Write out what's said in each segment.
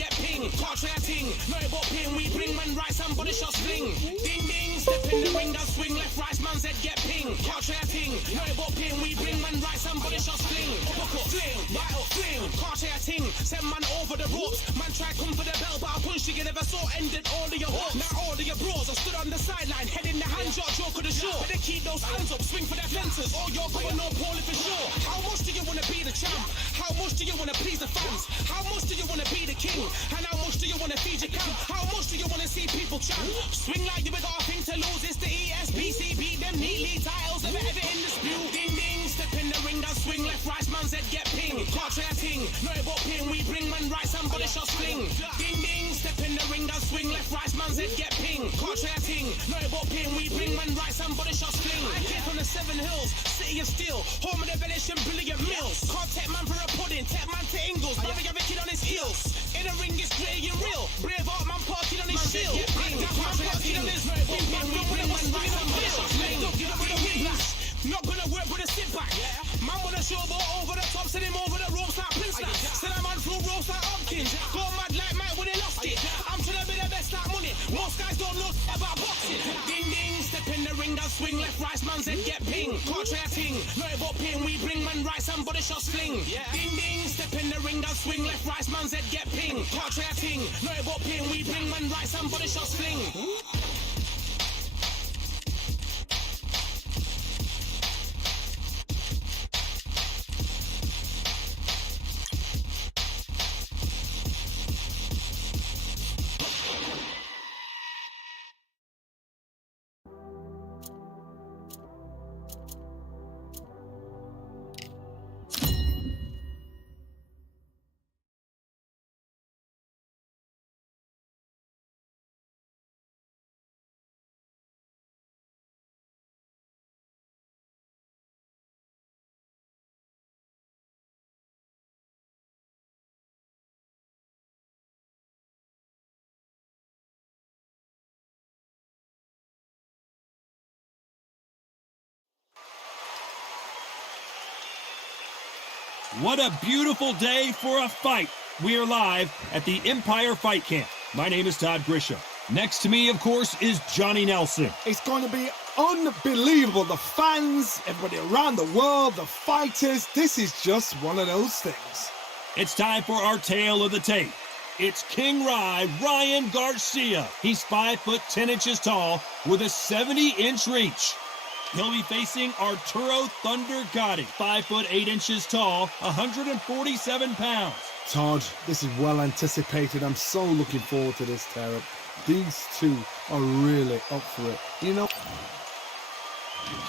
get ping. Can't try a ting, no about ping. We bring man right, somebody shot sling. Ding ding, step in the ring, and swing left, right, man's head get ping. Can't try a ting, no about ping. We bring man right, somebody shot sling. Uppercut, fling, right up, fling. Can't try a ting, send man over the ropes. Man try come for the bell, but I punch you never saw. Ended all of your hopes. Now all of your bros are stood on the sideline, head in the hand, shot, joke of the show. But they keep those hands up, swing for their fences. Oh, you're going no poorly for sure. How much do you wanna be the champ? How much do you wanna please the fans? How much do you wanna be the king? And how much do you wanna feed your camp? How much do you wanna see people champ? Swing like you got a thing to lose. It's the ESBC, beat them neatly. Titles never ever in dispute. Ding ding, step in the ring and swing left, right, man's head get ping. Can't try a ting, no about ping. We bring man right, somebody shot sling. Ding ding, step in the ring and swing left, right, man's head get ping. Can't try a ting, no about ping. We bring man right, somebody shot sling. I came from the 7 Hills, city of steel, home of the village and brilliant meals. Can't take man for a pudding, take man to Ingles. Barry have a kid on his heels. In the ring it's gritty and real. Brave out man parking on his shield. Man parking on his ring. We bring man right, somebody shot sling. Give it with a whiplash. Not gonna work with a sit back. Man wanna show ball over the top, send him over the ropes like Prince. Send a man through ropes like Hopkins. Go mad like Mike when he lost it. I'm trying to be the best like money. Most guys don't know about boxing. Ding ding, step in the ring, and swing left, right, man's head get ping. Can't try a ting, no about ping. We bring man right, somebody shot sling. Ding ding, step in the ring, and swing left, right, man's head get ping. Can't try a ting, no about ping. We bring man right, somebody shot sling. What a beautiful day for a fight. We are live at the Empire Fight Camp. My name is Todd Grisham. Next to me, of course, is Johnny Nelson. It's going to be unbelievable. The fans, everybody around the world, the fighters. This is just one of those things. It's time for our tale of the tape. It's King Ryan Garcia. He's 5 foot 10 inches tall with a 70-inch reach. He'll be facing Arturo Thunder Gatti, 5 foot 8 inches tall, 147 pounds. Todd, this is well anticipated. I'm so looking forward to this, Tarek. These two are really up for it. You know,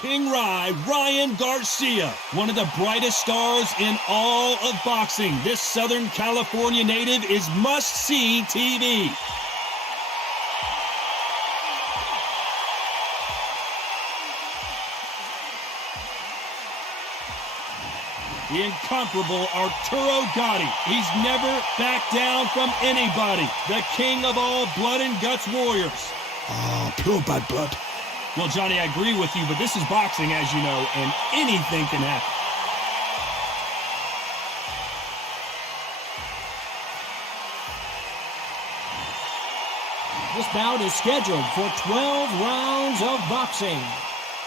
King Ryan Garcia, one of the brightest stars in all of boxing. This Southern California native is must-see TV. The incomparable Arturo Gatti. He's never backed down from anybody. The king of all blood and guts warriors. oh, pure bad blood. Well, Johnny, I agree with you, but this is boxing, as you know, and anything can happen. This bout is scheduled for 12 rounds of boxing.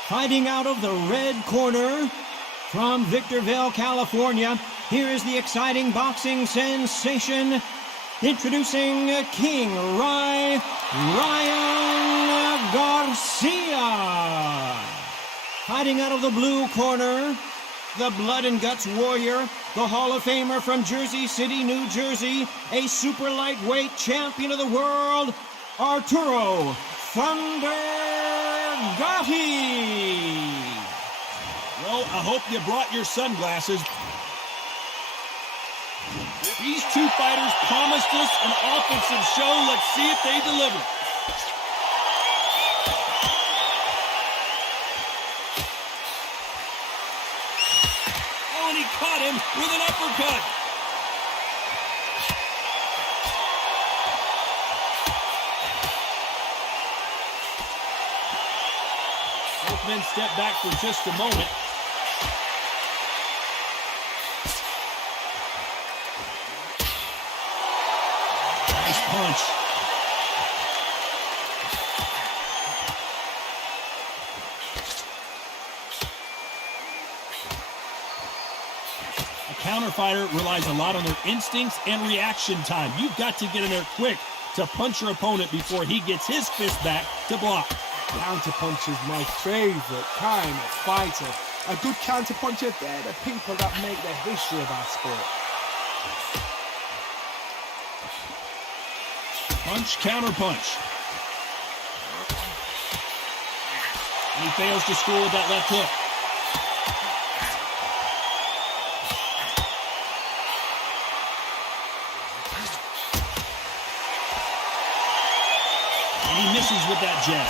Fighting out of the red corner, from Victorville, California, here is the exciting boxing sensation. Introducing King Ryan Garcia. Fighting out of the blue corner, the blood and guts warrior, the Hall of Famer from Jersey City, New Jersey, a super lightweight champion of the world, Arturo Thunder Gatti. Well, I hope you brought your sunglasses. These two fighters promised us an offensive show. Let's see if they deliver. Oh, and he caught him with an uppercut. Both men step back for just a moment. Nice punch. A counter fighter relies a lot on their instincts and reaction time. You've got to get in there quick to punch your opponent before he gets his fist back to block. Counterpunch is my favorite kind of fighter. A good counterpuncher, they're the people that make the history of our sport. Punch, counter punch. And he fails to score with that left hook. And he misses with that jab.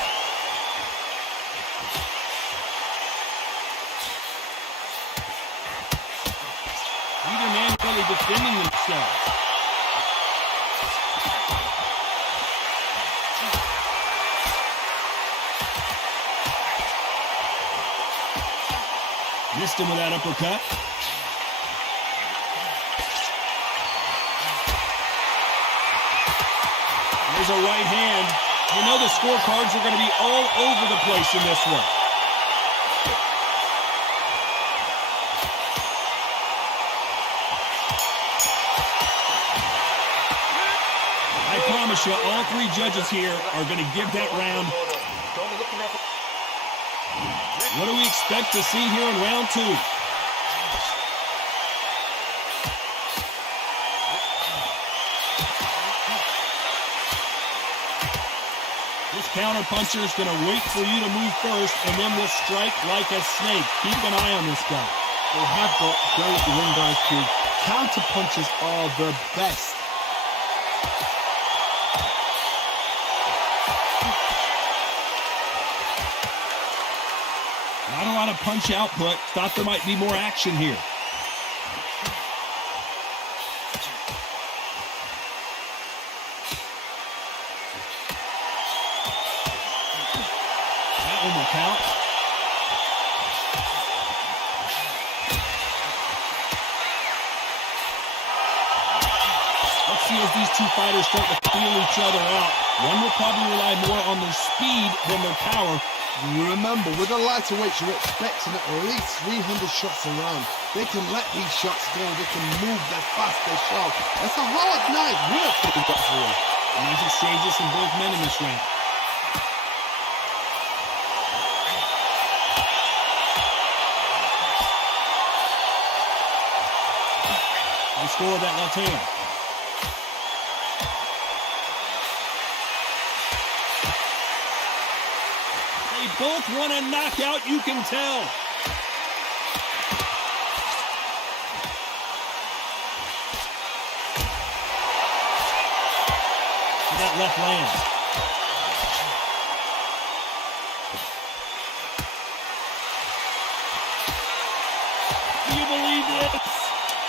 Neither man really defending themselves. Missed him with that uppercut. There's a right hand. You know the scorecards are going to be all over the place in this one. I promise you, all three judges here are going to give that round. What do we expect to see here in round two? This counter puncher is going to wait for you to move first and then will strike like a snake. Keep an eye on this guy. They have got great ring IQ. Counter punches are the best. Not a lot of punch output. Thought there might be more action here. That one will count. Let's see as these two fighters start to feel each other out. One will probably rely more on their speed than their power. Remember, with the lighter weights, you're expecting at least 300 shots around. They can let these shots go. They can move their fast, their sharp. That's a hard night work for the referee. Nice exchanges from both men in this round. They score that left hand. Both want a knockout, you can tell. That left lands. Do you believe this?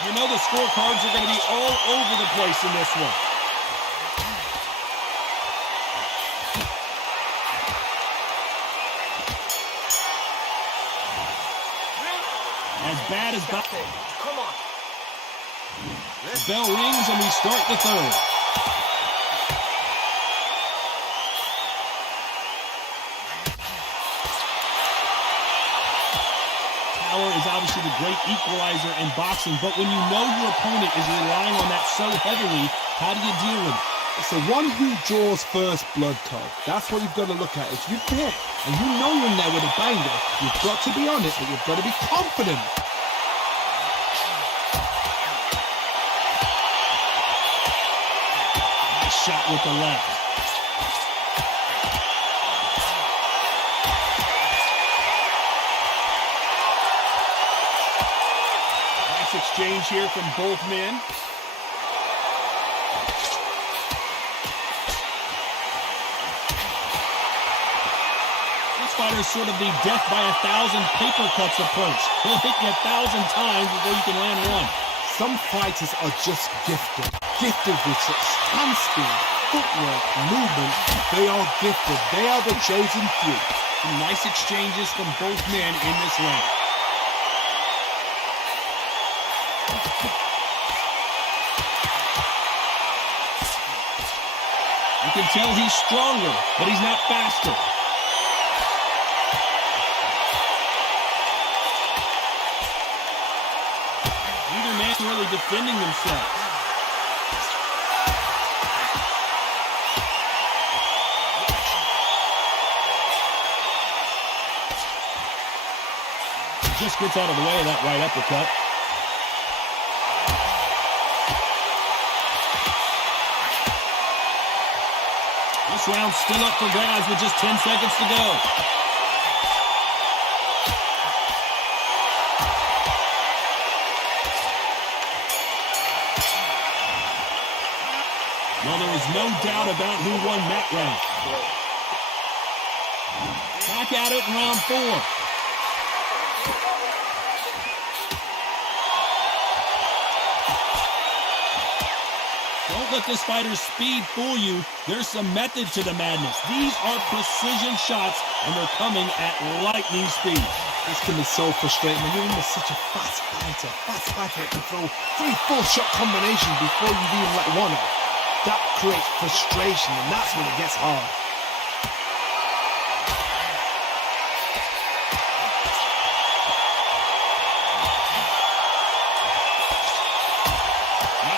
You know the scorecards are going to be all over the place in this one. As bad as Gatti. Come on. The bell rings and we start the third. Power is obviously the great equalizer in boxing, but when you know your opponent is relying on that so heavily, how do you deal with it? It's the one who draws first blood card. That's what you've got to look at. If you hit and you know you're in there with a banger, you've got to be on it, but you've got to be confident. Nice shot with the left. Nice exchange here from both men. Fighter's sort of the death by 1,000 paper cuts approach. He'll hit you 1,000 times before you can land one. Some fighters are just gifted. Gifted with such hand speed, footwork, movement. They are gifted. They are the chosen few. Some nice exchanges from both men in this round. You can tell he's stronger, but he's not faster. Neither man's really defending themselves. Just gets out of the way of that right uppercut. This round's still up for grabs with just 10 seconds to go. Well, there was no doubt about who won that round. Back at it in round 4. Don't let this fighter's speed fool you. There's some method to the madness. These are precision shots, and they're coming at lightning speed. This can be so frustrating when you're in such a fast fighter that can throw 3-4 shot combinations before you even let one off. That creates frustration, and that's when it gets hard.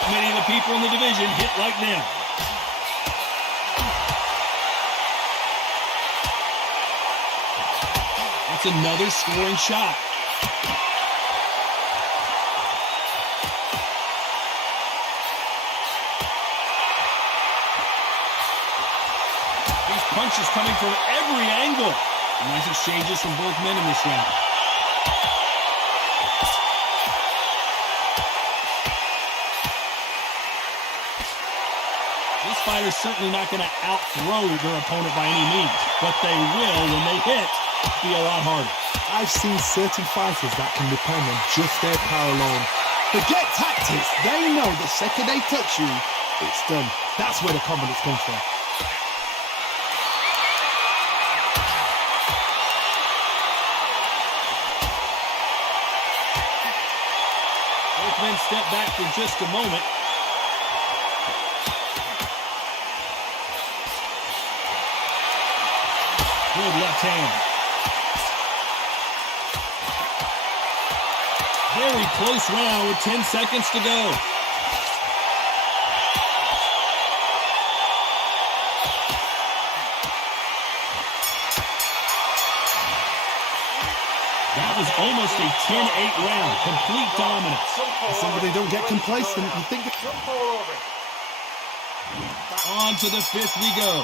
Many of the people in the division hit like them. That's another scoring shot. These punches coming from every angle. Nice exchanges from both men in this round. This fighter's certainly not going to out-throw their opponent by any means, but they will, when they hit, be a lot harder. I've seen certain fighters that can depend on just their power alone. Forget tactics. They know the second they touch you, it's done. That's where the confidence comes from. Both men step back for just a moment. Good left hand. Very close round with 10 seconds to go. That was almost a 10-8 round. Complete dominance. Somebody don't get complacent. You think On to the 5th we go.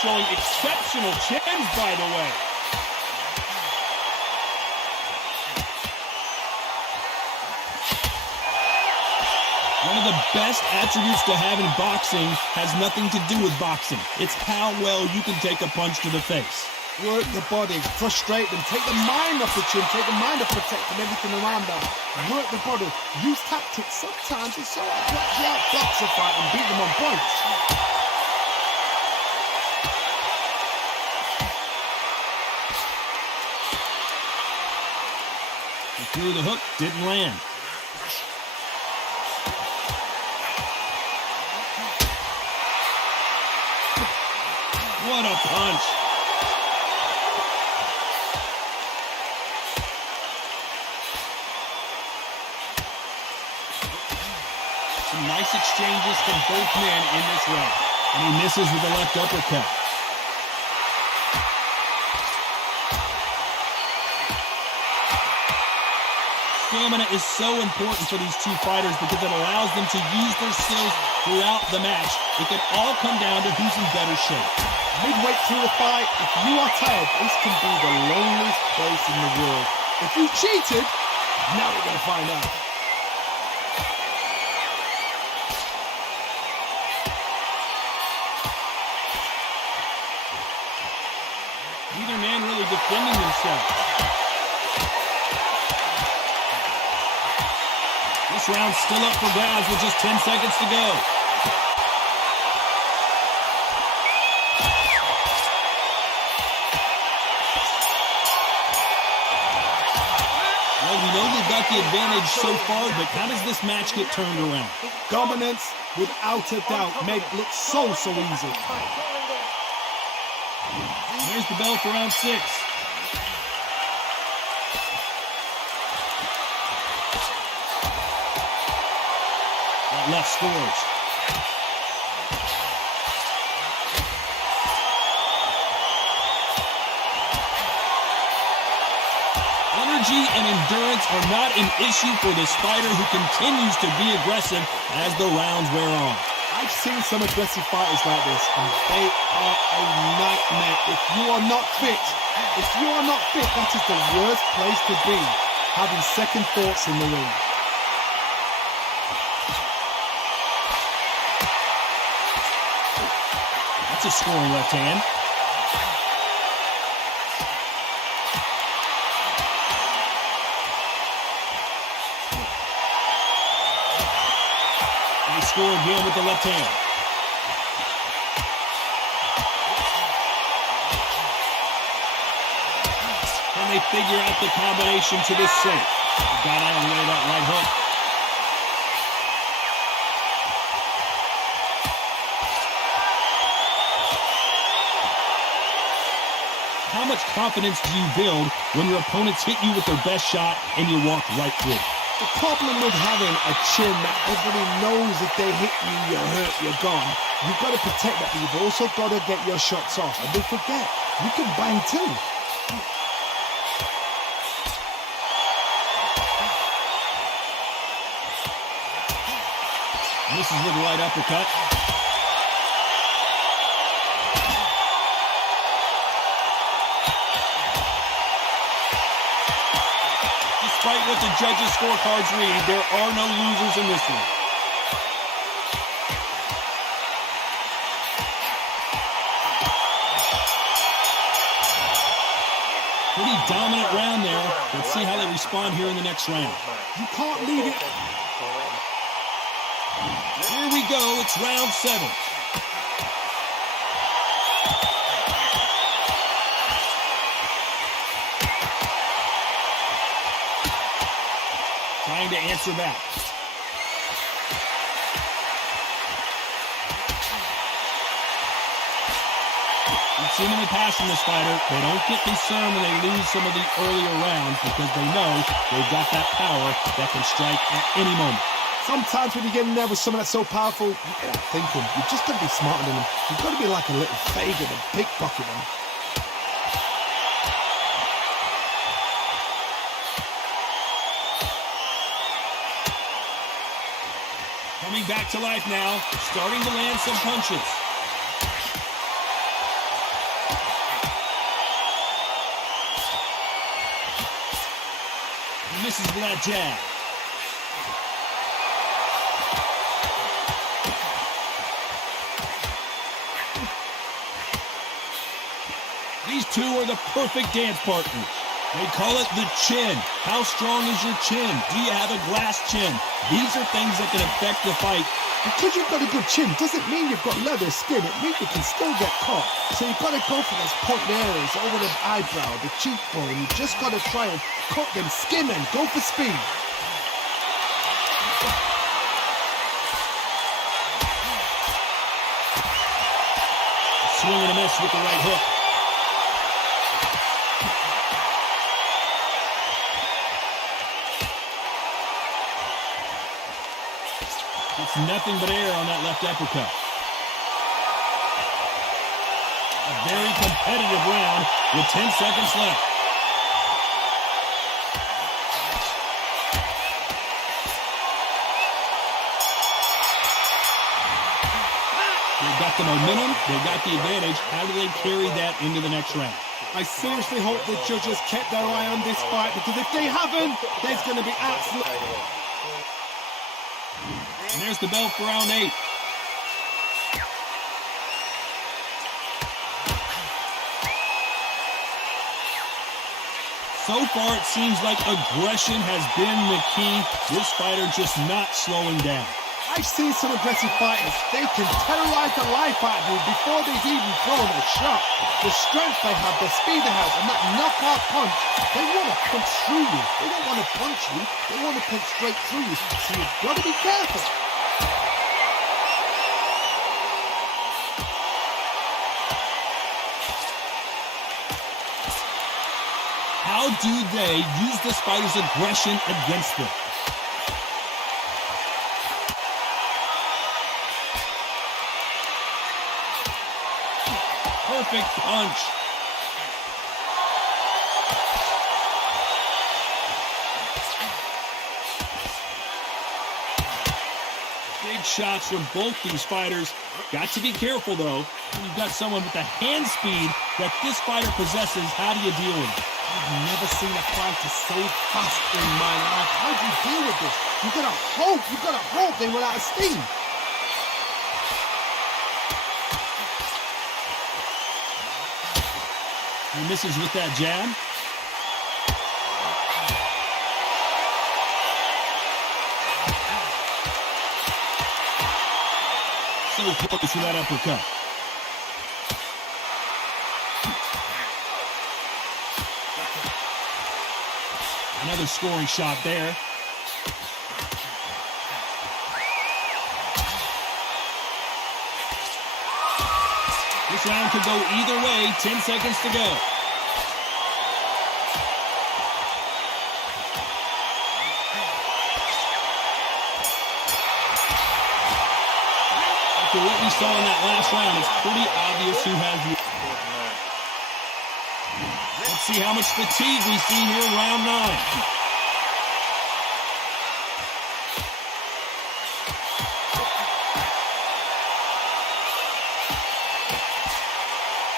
Showing exceptional chins, by the way. One of the best attributes to have in boxing has nothing to do with boxing. It's how well you can take a punch to the face. Work the body, frustrate them, take the mind off the chin, take the mind off protecting everything around them. Work the body, use tactics. Sometimes it's so hard to outbox a fight and beat them on points. Through the hook, didn't land. What a punch. Some nice exchanges from both men in this round. And he misses with the left uppercut. Stamina is so important for these two fighters because it allows them to use their skills throughout the match. It can all come down to who's in better shape. Midway through the fight, if you are tired, this can be the loneliest place in the world. If you cheated, now we're going to find out. Neither man really defending themselves. This round's still up for grabs with just 10 seconds to go. Well, we know they've got the advantage so far, but how does this match get turned around? Dominance, without a doubt, made it look so easy. There's the bell for round 6. That left scores. Energy and endurance are not an issue for this fighter who continues to be aggressive as the rounds wear on. I've seen some aggressive fighters like this, and they are a nightmare. If you are not fit, that is the worst place to be, having second thoughts in the ring. That's a scoring left hand. Score again with the left hand. Can they figure out the combination to this safe? Got out of the way of that right hook. How much confidence do you build when your opponents hit you with their best shot and you walk right through? The problem with having a chin that everybody knows if they hit you, you're hurt, you're gone. You've got to protect that, but you've also got to get your shots off. And don't forget, you can bang too. Misses with the right uppercut. Despite what the judges' scorecards read, there are no losers in this one. Pretty dominant round there. Let's see how they respond here in the next round. You can't leave it. Here we go. It's round 7. Trying to answer back. We've seen in the past from this fighter, they don't get concerned when they lose some of the earlier rounds because they know they've got that power that can strike at any moment. Sometimes when you get in there with someone that's so powerful, you're not thinking. You've just got to be smarter than them. You've got to be like a little faggot and pickpocket them. Coming back to life now, starting to land some punches. He misses with that jab. These two are the perfect dance partners. They call it the chin. How strong is your chin? Do you have a glass chin? These are things that can affect the fight. Because you've got a good chin doesn't mean you've got leather skin. It means you can still get caught. So you've got to go for those point areas over the eyebrow, the cheekbone. You've just got to try and cut them, skin them, go for speed. Swing and a miss with the right hook. It's nothing but air on that left uppercut. A very competitive round with 10 seconds left. They've got the momentum, they've got the advantage. How do they carry that into the next round? I seriously hope the judges kept their eye on this fight, because if they haven't, there's going to be absolute... And there's the bell for round 8. So far, it seems like aggression has been the key. This fighter just not slowing down. I've seen some aggressive fighters. They can terrorize the life out of you before they've even thrown a shot. The strength they have, the speed they have, and that knockout punch, they want to punch through you. They don't want to punch you. They want to punch straight through you. So you've got to be careful. How do they use this fighter's aggression against them? Perfect punch. Big shots from both these fighters. Got to be careful, though. When you've got someone with the hand speed that this fighter possesses, how do you deal with it? I've never seen a fighter so fast in my life. How do you deal with this? You've got to hope they run out of steam. He misses with that jab. So close to that uppercut. Another scoring shot there. This round could go either way. 10 seconds to go. After what we saw in that last round, it's pretty obvious who has the... Let's see how much fatigue we see here in round 9.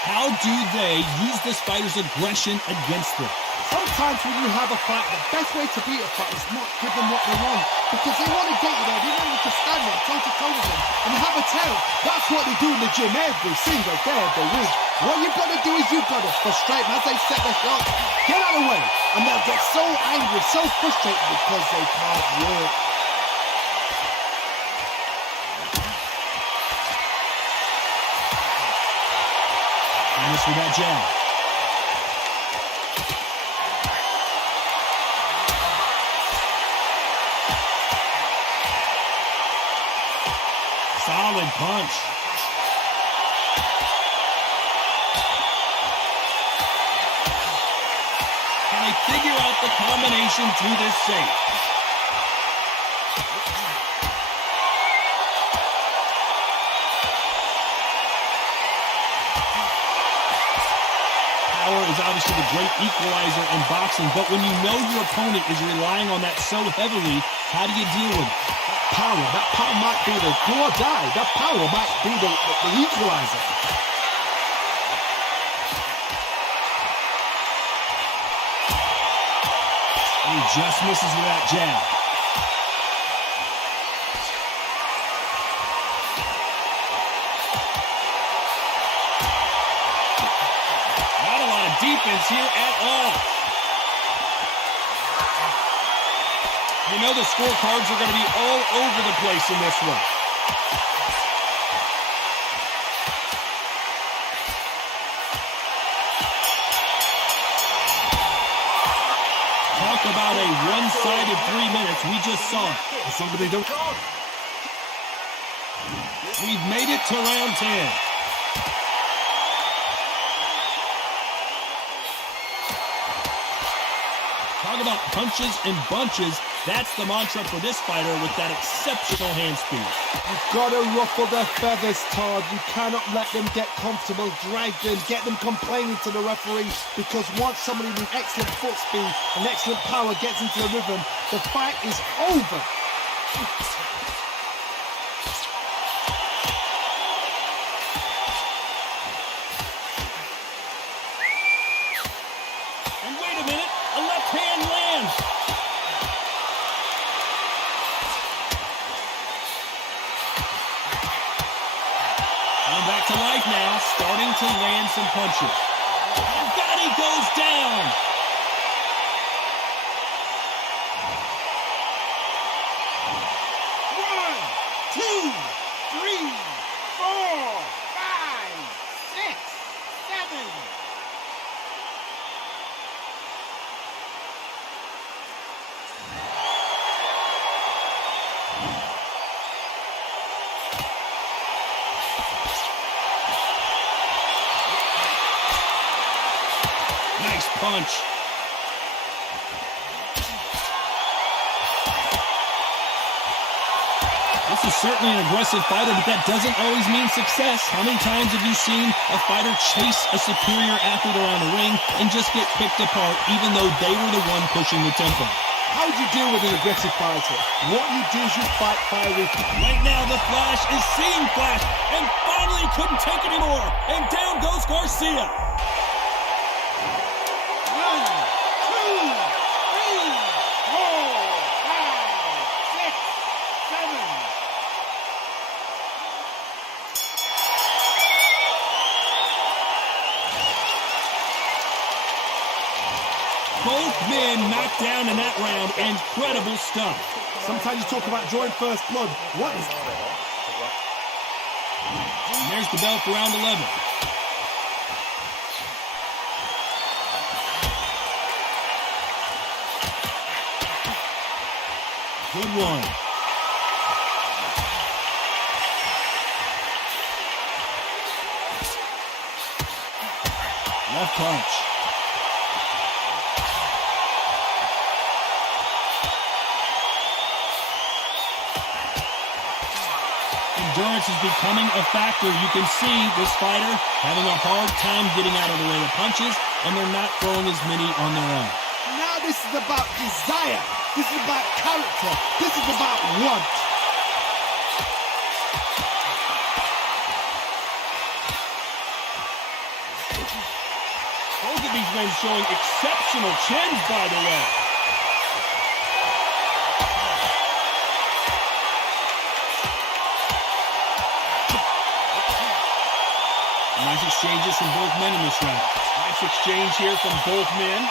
How do they use this fighter's aggression against them? Sometimes when you have a fight, the best way to beat a fight is not give them what they want. Because they want to get you there. They want you to stand there toe-to-toe with them and have a tail. That's what they do in the gym every single day of the week. What you've got to do is you've got to frustrate them as they set their shots. Get out of the way. And they'll get so angry, so frustrated because they can't work. Miss with that jab. Solid punch. Can they figure out the combination to this safe? Power is obviously the great equalizer in boxing, but when you know your opponent is relying on that so heavily, how do you deal with it? That power might be the do or die. That power might be the equalizer. And he just misses with that jab. Not a lot of defense here at all. You know the scorecards are going to be all over the place in this one. Talk about a one-sided 3 minutes. We just saw it. Somebody don't... We've made it to round 10. Talk about punches and bunches. That's the mantra for this fighter with that exceptional hand speed. You've got to ruffle their feathers, Todd. You cannot let them get comfortable, drag them, get them complaining to the referee, because once somebody with excellent foot speed and excellent power gets into the rhythm, the fight is over. And wait a minute, a left hand lands. Back to life now, starting to land some punches. And Gatti goes down. punch. This is certainly an aggressive fighter, but that doesn't always mean success. How many times have you seen a fighter chase a superior athlete around the ring and just get picked apart, even though they were the one pushing the tempo? How do you deal with an aggressive fighter? What you do is you fight fire with. Right now, the Flash is seeing Flash, and finally couldn't take anymore, and down goes Garcia. 1, 2, 3, 4, 5, 6, 7. Both men knocked down in that round. Incredible stuff. Sometimes you talk about drawing first blood. What is that? And there's the bell for round 11. Good one. Left punch. Endurance is becoming a factor. You can see this fighter having a hard time getting out of the way of punches, and they're not throwing as many on their own. Now this is about desire. This is about character. This is about want. Both of these men showing exceptional chins, by the way. Nice exchanges from both men in this round. Nice exchange here from both men.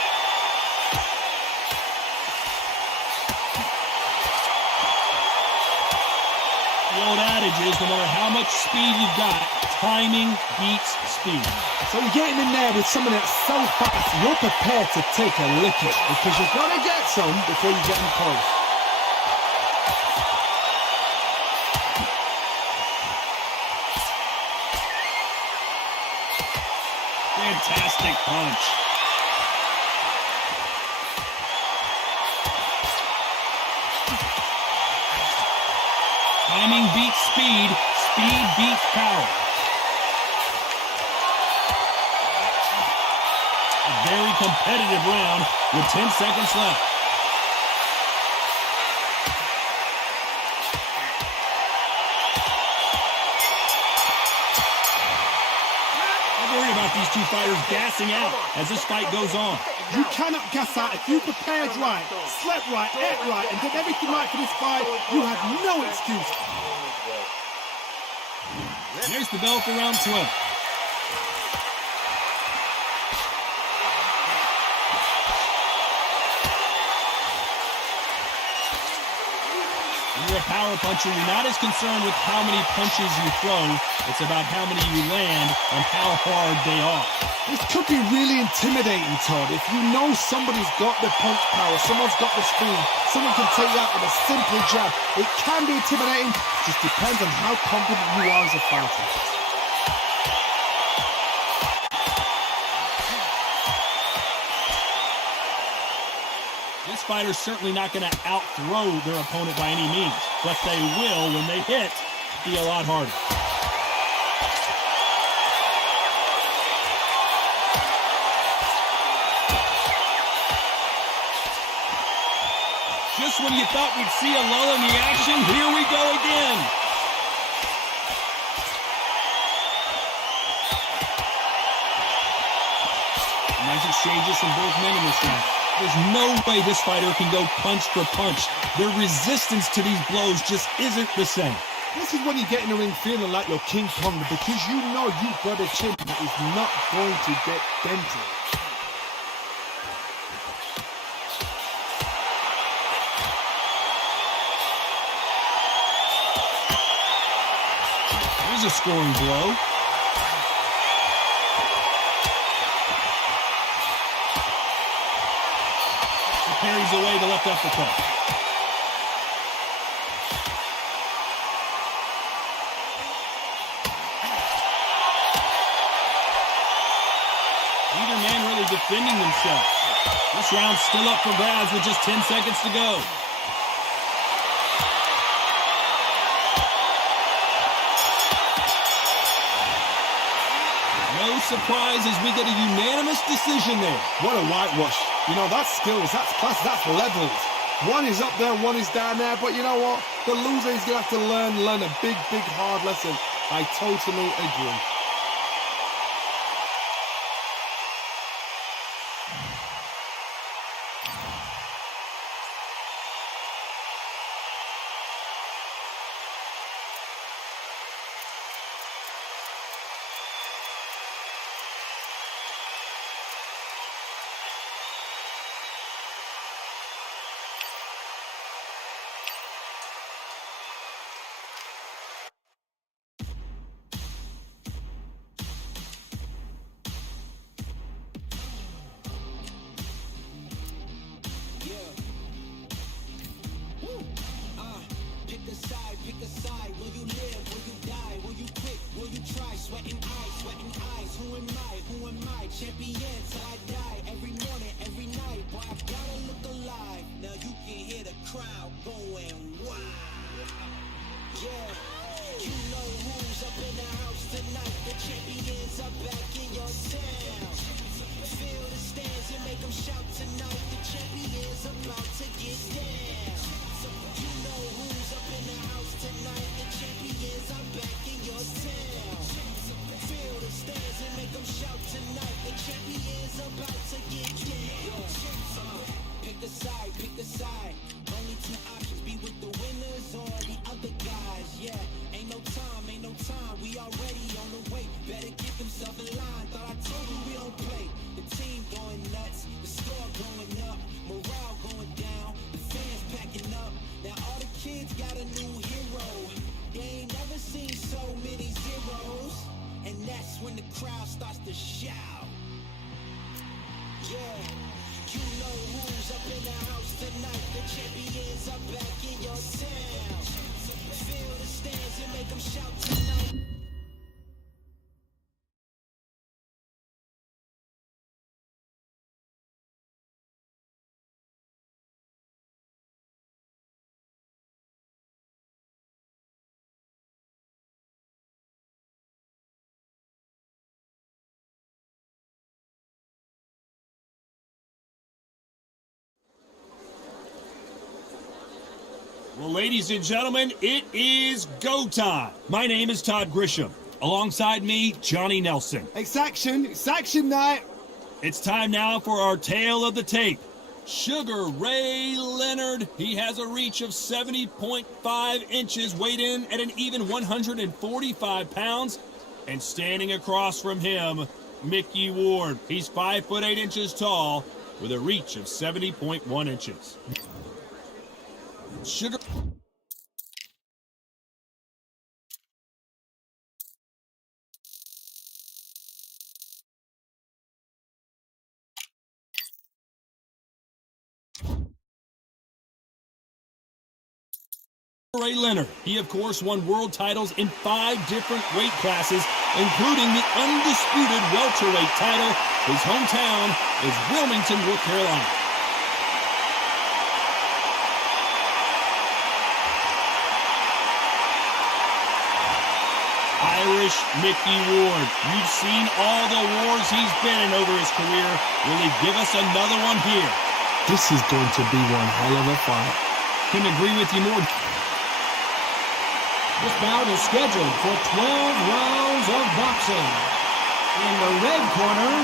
The old adage is, no matter how much speed you've got, timing beats speed. So you're getting in there with someone that's so fast, you're prepared to take a licking because you've got to get some before you get in close. Fantastic punch. Timing beats speed. Speed beats power. A very competitive round with 10 seconds left. About these two fighters gassing out as this fight goes on. You cannot gas out. If you prepared right, slept right, ate right, and did everything right for this fight, you have no excuse. There's the bell for round 12. When you're a power puncher, you're not as concerned with how many punches you throw. It's about how many you land and how hard they are. This could be really intimidating, Todd. If you know somebody's got the punch power, someone's got the speed, someone can take you out with a simple jab. It can be intimidating. It just depends on how confident you are as a fighter. This fighter's certainly not going to out-throw their opponent by any means, but they will, when they hit, be a lot harder. Just when you thought we'd see a lull in the action, here we go again. Nice exchanges from both men in this round. There's no way this fighter can go punch for punch. Their resistance to these blows just isn't the same. This is when you get in the ring feeling like you're King Kong because you know you've got a chin that is not going to get dented. There's a scoring blow. Parries away the left uppercut. Either man really defending themselves. This round's still up for grabs with just 10 seconds to go. No surprise as we get a unanimous decision there. What a whitewash. You know, that's skills, that's class, that's levels. One is up there, one is down there, but you know what? The loser is going to have to learn a big, hard lesson. I totally agree. Pick a side. Will you live? Will you die? Will you quit? Will you try? Sweating eyes. Who am I? Champion till I die. Every morning, every night. Boy, I gotta look alive. Now you can hear the crowd going wild. Yeah, you know who's up in the house tonight. The champions are back in your town. Feel the stands and make them shout tonight. The champions about to get down. You know who's up in the house tonight. The champions are back in your town. Feel the stands and make them shout tonight. The champions about to get down. Pick a side. Only two options, be with the winners or the other guys. Yeah, ain't no time. We already on the way. Better get themselves in line. Thought I told you we don't play. The team going nuts, the score going up, morale going down, the fans packing up. Now all the kids got a new hero. They ain't never seen so many zeros. And that's when the crowd starts to shout. Yeah, you know who's up in the house tonight. The champions are back in your town. Feel the stands and make them shout tonight. Well, ladies and gentlemen, it is go time. My name is Todd Grisham. Alongside me, Johnny Nelson. It's action night. It's time now for our tale of the tape. Sugar Ray Leonard. He has a reach of 70.5 inches, weighed in at an even 145 pounds. And standing across from him, Mickey Ward. He's 5 foot 8 inches tall with a reach of 70.1 inches. Sugar Ray Leonard. He, of course, won world titles in 5 different weight classes, including the Undisputed welterweight title. His hometown is Wilmington, North Carolina. Irish Mickey Ward. You've seen all the wars he's been in over his career. Will he give us another one here? This is going to be one hell of a fight. Couldn't agree with you more. This bout is scheduled for 12 rounds of boxing. In the red corner,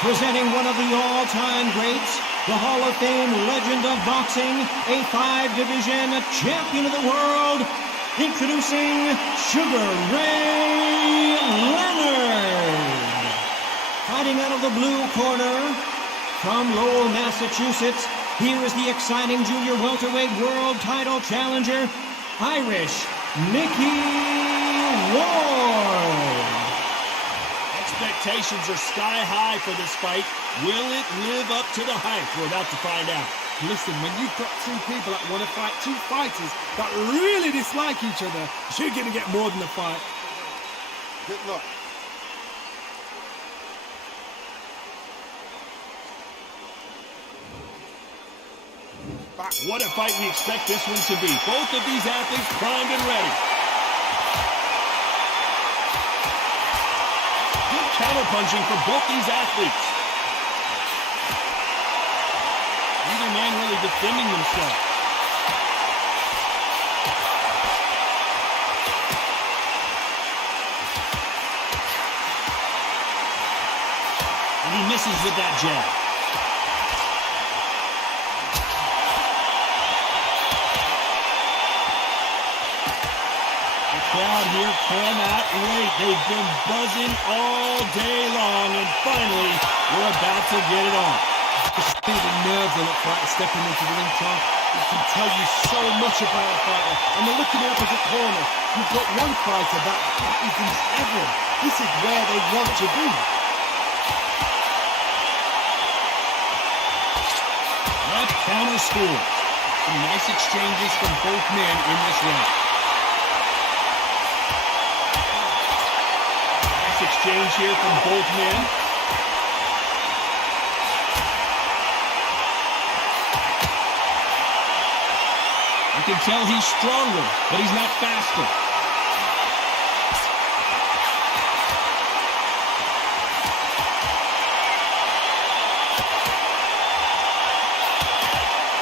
presenting one of the all-time greats, the Hall of Fame legend of boxing, a 5-division champion of the world, introducing Sugar Ray Leonard. Fighting out of the blue corner, from Lowell, Massachusetts, here is the exciting junior welterweight world title challenger, Irish Mickey Ward. Expectations are sky high for this fight. Will it live up to the hype? We're about to find out. Listen, when you've got two people that want to fight, two fighters that really dislike each other, you're going to get more than a fight. Good luck. What a fight we expect this one to be. Both of these athletes primed and ready. Good counterpunching for both these athletes. Neither man really defending themselves. And he misses with that jab. Crowd here cannot wait. They've been buzzing all day long, and finally, we're about to get it on. Just see the nerves on that fighter stepping into the ring, Tom. It can tell you so much about a fighter. And then look at the opposite corner. You've got one fighter that is in heaven. This is where they want to be. Left counter scores. Some nice exchanges from both men in this round. Exchange here from both men. You can tell he's stronger, but he's not faster.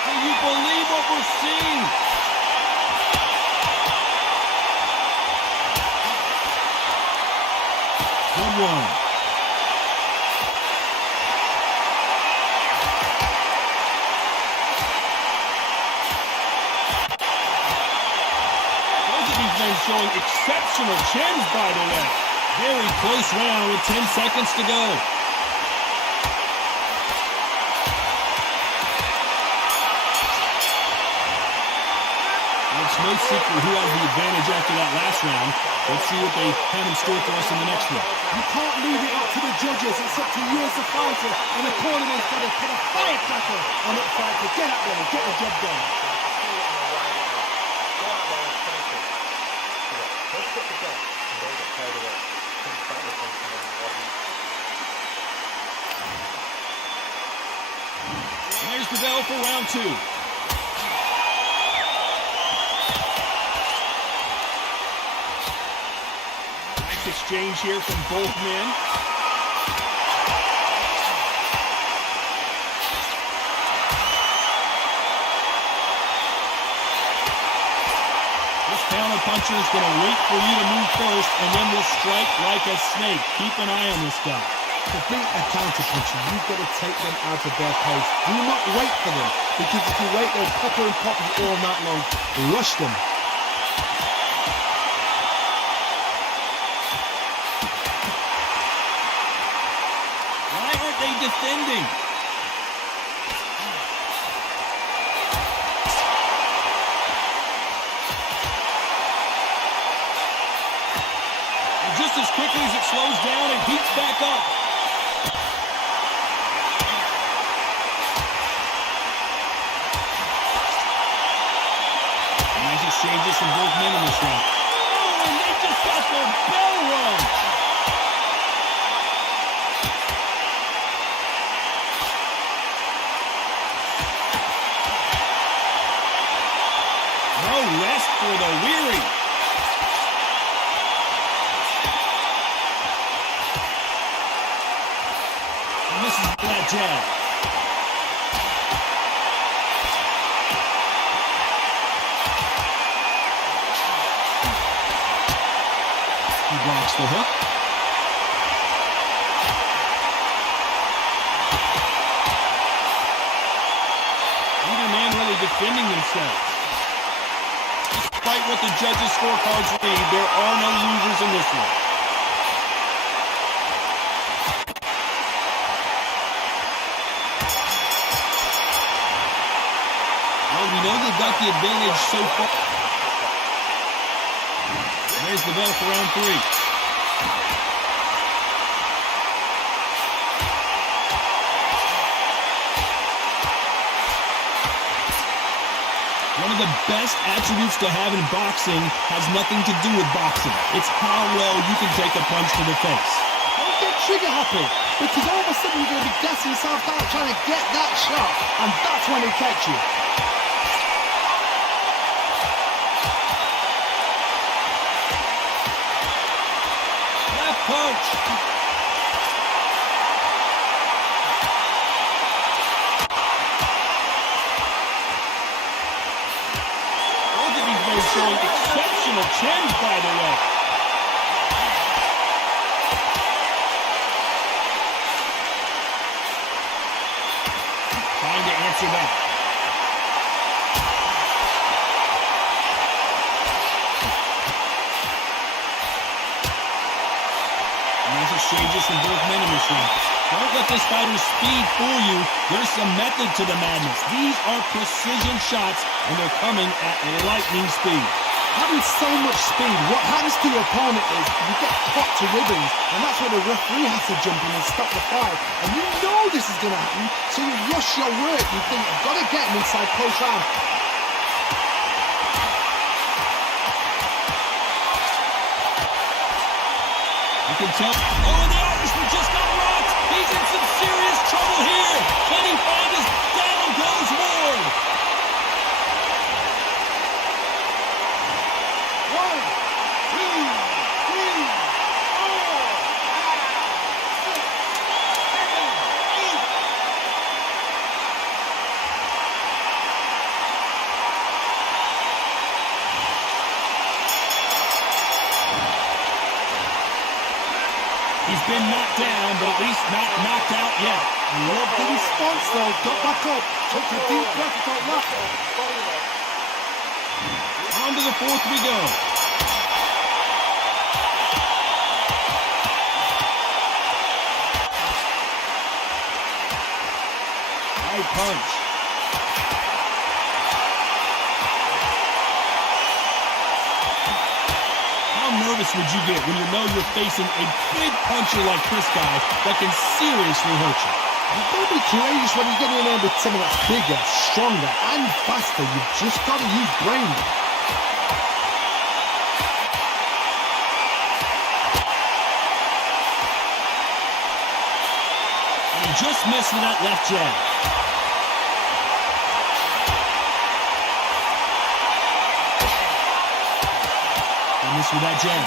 Do you believe what we're seeing? Good one. Both of these men showing exceptional chins, by the way. Very close round with 10 seconds to go. It's no secret who has the advantage after that last round. Let's see what they have in store for us in the next one. You can't leave it up to the judges. It's up to you as a fighter. And the cornerman's got to put a firecracker on that fighter. Get out there and get the job done. There's the bell for round two. Exchange here from both men. This counter-puncher is going to wait for you to move first and then will strike like a snake. Keep an eye on this guy. To beat a counter-puncher, you've got to take them out of their pace. Do not wait for them, because if you wait, they'll pepper and pop you all night long. Rush them. Defending. And just as quickly as it slows down, it heats back up. Nice exchanges from both men in this round. Oh, and they just got their bell rung. Rest for the weary. And this is that jab. He blocks the hook. Neither man really defending themselves. Despite what the judges' scorecards read, there are no losers in this one. Well, we know they've got the advantage so far. There's the bell for round three. One of the best attributes to have in boxing has nothing to do with boxing. It's how well you can take a punch to the face. Don't get trigger happy, because all of a sudden you're going to be gassing yourself out trying to get that shot, and that's when it catches you. punch. Both of these men showing exceptional chins, by the way. Trying to answer that. Nice exchanges from both men in this round. Don't let this fighter's speed fool you. There's some method to the madness. These are precision shots, and they're coming at lightning speed. Having so much speed, what happens to your opponent is you get cut to ribbons, and that's where the referee has to jump in and stop the fight. And you know this is going to happen, so you rush your work. You think, I've got to get him inside close round. You can tell. Oh, and the Irishman just got rocked. He's in some serious trouble here. Can he find his down goes Ward? He's been knocked down, but at least not knocked out yet. Love the response though, got back up, took a deep breath, thought that. On to the fourth we go. Right punch. How nervous would you get when you know you're facing a big puncher like this guy that can seriously hurt you? You've got to be courageous when you get in there with someone that's bigger, stronger, and faster. You've just got to use brain. And he just missed with that left jab. And missed with that jab.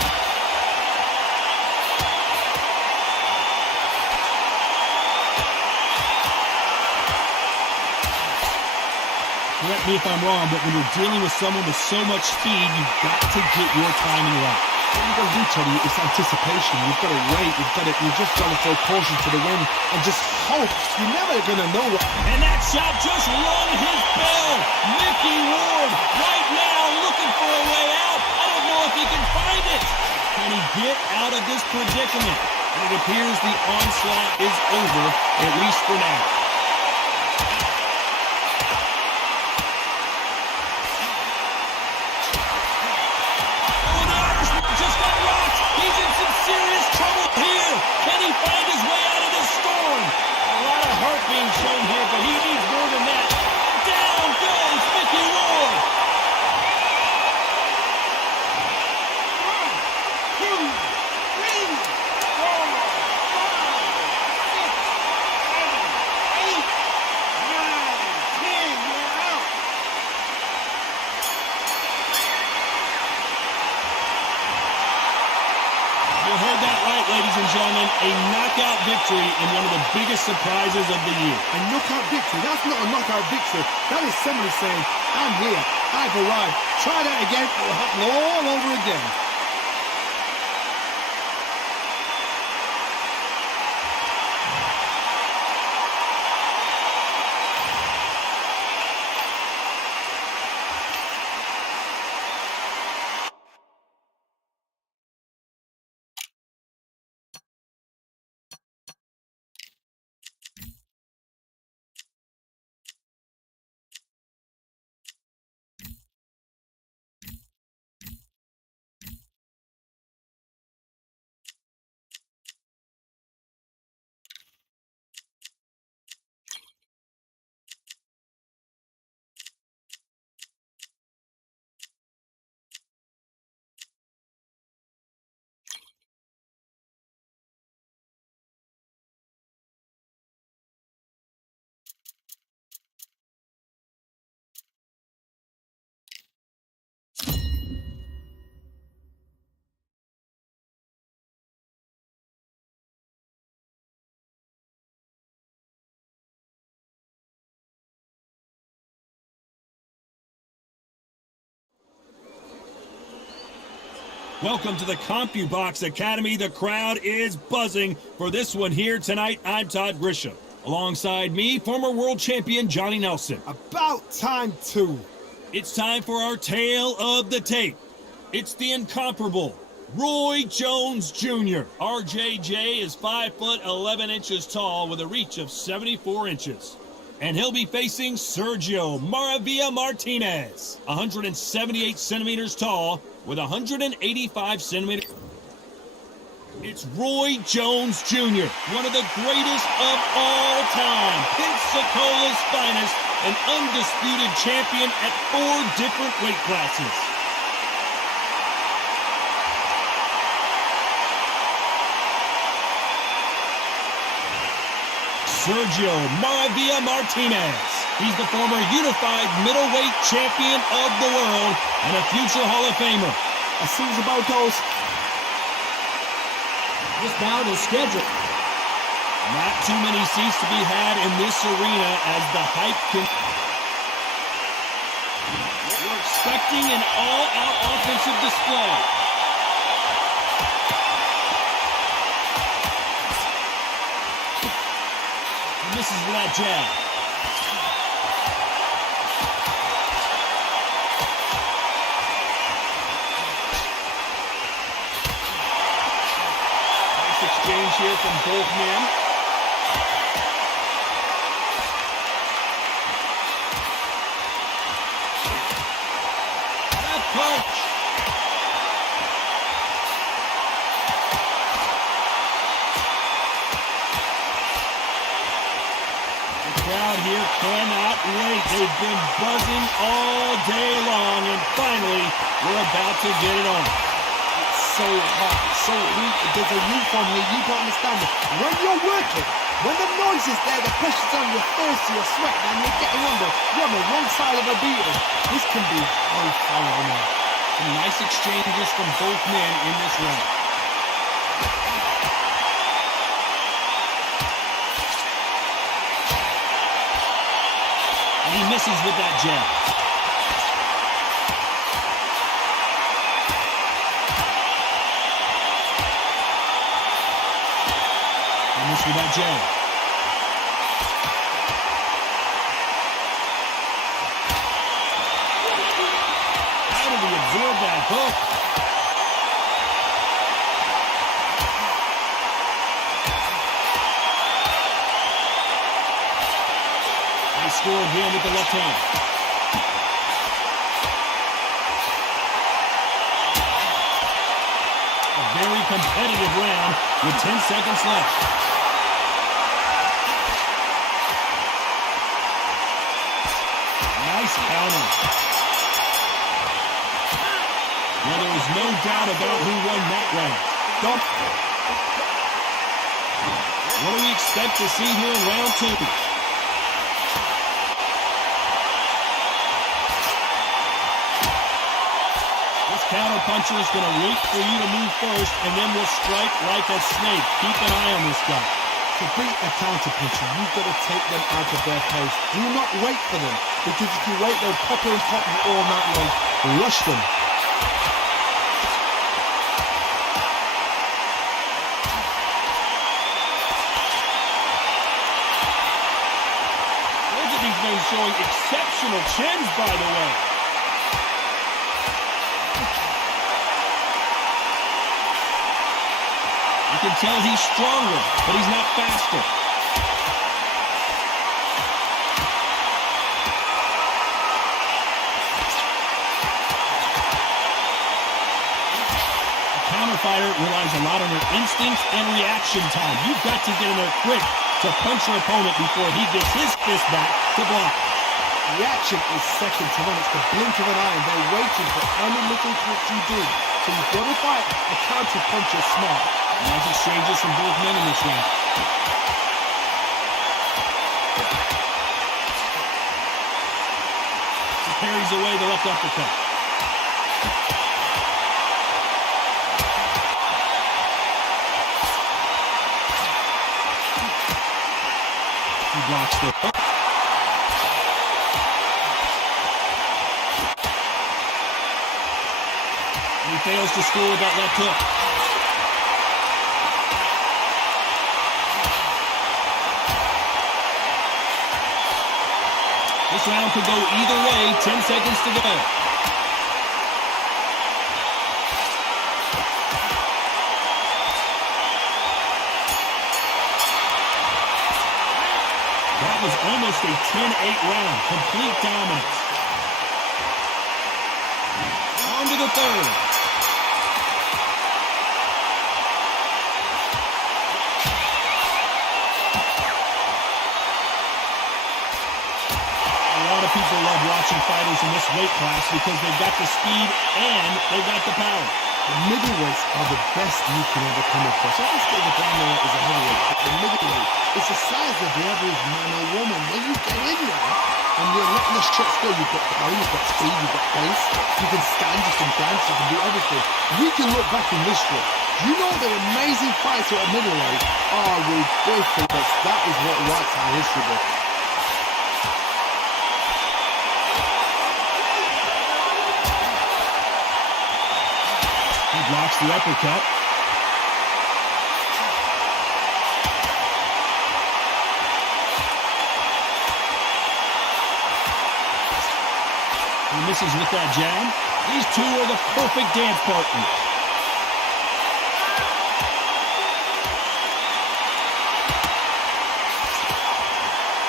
Correct me if I'm wrong, but when you're dealing with someone with so much speed, you've got to get your timing right. What you've got to do, Tony, is anticipation. You've got to wait. You just got to throw caution to the wind and just hope. You're never going to know what. And that shot just rung his bell. Mickey Ward right now looking for a way out. I don't know if he can find it. Can he get out of this predicament? And it appears the onslaught is over, at least for now. Serious trouble here. Can he find his way out of this storm? A lot of heart being shown here, but he needs more than that. Down goes Mickey Ward. 1, 2, 3, 4, 5, 6, 7, 8, 9, 10. You're out. You heard that right, ladies and gentlemen. A knockout victory in one of the biggest surprises of the year. A knockout victory? That's not a knockout victory. That is somebody saying, I'm here. I've arrived. Try that again. It will happen all over again. Welcome to the CompuBox Academy. The crowd is buzzing for this one here tonight. I'm Todd Grisham. Alongside me, former world champion Johnny Nelson. About time too. It's time for our tale of the tape. It's the incomparable Roy Jones Jr. RJJ is 5 foot 11 inches tall with a reach of 74 inches. And he'll be facing Sergio Maravilla Martinez, 178 centimeters tall with 185 centimeters. It's Roy Jones Jr., one of the greatest of all time, Pensacola's finest, an undisputed champion at 4 different weight classes. Sergio Maravilla Martinez. He's the former unified middleweight champion of the world and a future Hall of Famer. As soon as about those. This bout is scheduled. Not too many seats to be had in this arena as the hype can... We're expecting an all-out offensive display. And this is with that jab. Exchange here from both men. That punch. The crowd here cannot wait. They've been buzzing all day long, and finally, we're about to get it on. So hot, so weak. There's a youth on here, you don't understand it. When you're working, when the noise is there, the pressure's on, you're thirsty, you're sweating, and you're getting under. You're on the wrong side of a beating. This can be high fire, man. Some nice exchanges from both men in this round. And he misses with that jab. With that jab. How did he absorb that hook? Nice score again with the left hand. A very competitive round with 10 seconds left. Nice counter. Well, there was no doubt about who won that round. What do we expect to see here in round 2? This counter puncher is going to wait for you to move first and then will strike like a snake. Keep an eye on this guy. To beat a counter puncher, you've got to take them out of their pace. Do not wait for them, because if you wait, they'll pop in pop you all night long. Rush them. Both of these men showing exceptional chins, by the way. You can tell he's stronger, but he's not faster. A counter fighter relies a lot on her instincts and reaction time. You've got to get in there quick to punch your opponent before he gets his fist back to block. Reaction is second to none. It's the blink of an eye, and they're waiting for any little twitch you do. So you've got to fight a counter puncher smart. Nice exchanges from both men in this round. He parries away the left uppercut. He blocks the hook. fails to score with that left hook. This round could go either way. 10 seconds to go. That was almost a 10-8 round. Complete dominance. On to the third. People love watching fighters in this weight class because they've got the speed and they've got the power. The middleweights are the best you can ever come across. Obviously, the dominant is a heavyweight, but the middleweight is the size of the average man or woman. When you get in there and you're letting the shots go, you've got power, you've got speed, you've got pace, you can stand, you can dance, you can do everything. We can look back in history. You know the amazing fights at a middleweight are ridiculous. That is what writes our history book. Blocks the uppercut. He misses with that jab. These two are the perfect dance partners.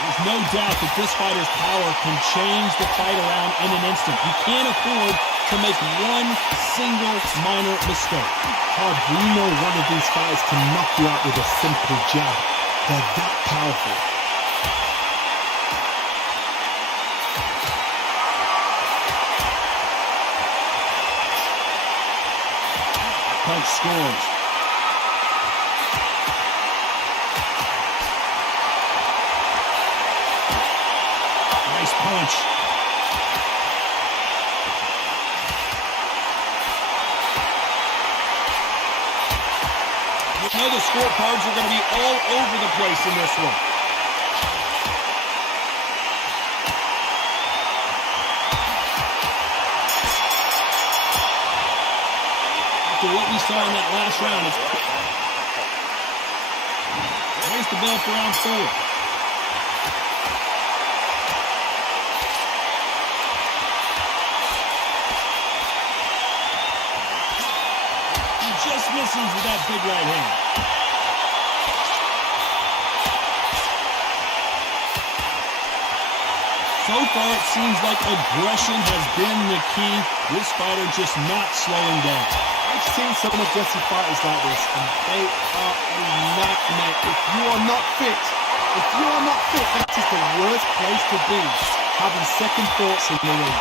There's no doubt that this fighter's power can change the fight around in an instant. You can't afford to make one single minor mistake. Hard, we know one of these fighters can knock you out with a simple jab. They're that powerful. Punch scores. Nice punch. You know the scorecards are going to be all over the place in this one. After what we saw in that last round, it's raise the bell for round 4. Just misses with that big right hand. So far, it seems like aggression has been the key. This fighter just not slowing down. I've seen some aggressive fighters like this, and they are a nightmare. If you are not fit, that is the worst place to be, having second thoughts in the ring.